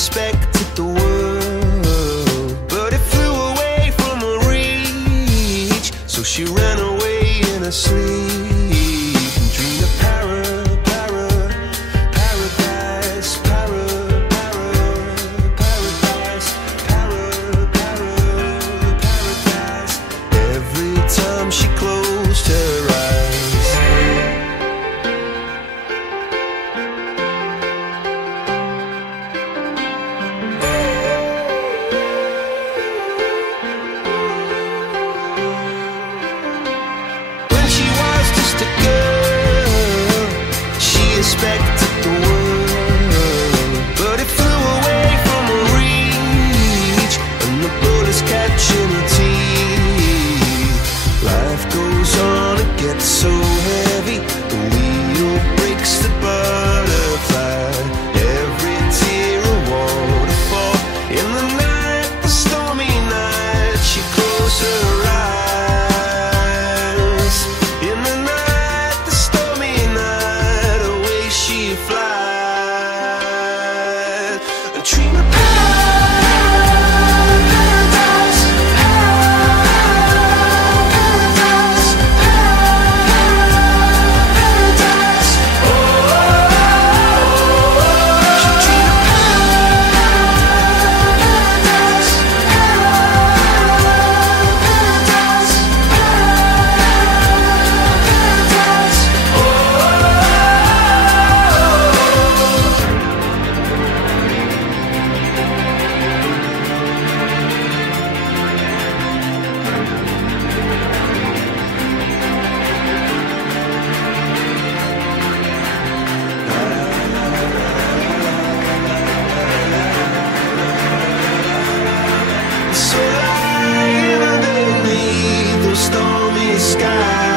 expected the world, but it flew away from her reach. So she ran away in her sleep and dreamed of paradise, paradise. Every time she closed her eyes, when she was just a girl, she expected the world, but it flew away from her reach, and the bullets catching her teeth. Life goes on, it gets so heavy, the wheel breaks the butterfly. Every tear a waterfall. In the night, the stormy night, she closed her eyes. In the night, the stormy night, away she flies. A dream of paradise, paradise, paradise. Oh, she dreamed of paradise, paradise, paradise. So lying underneath those stormy skies,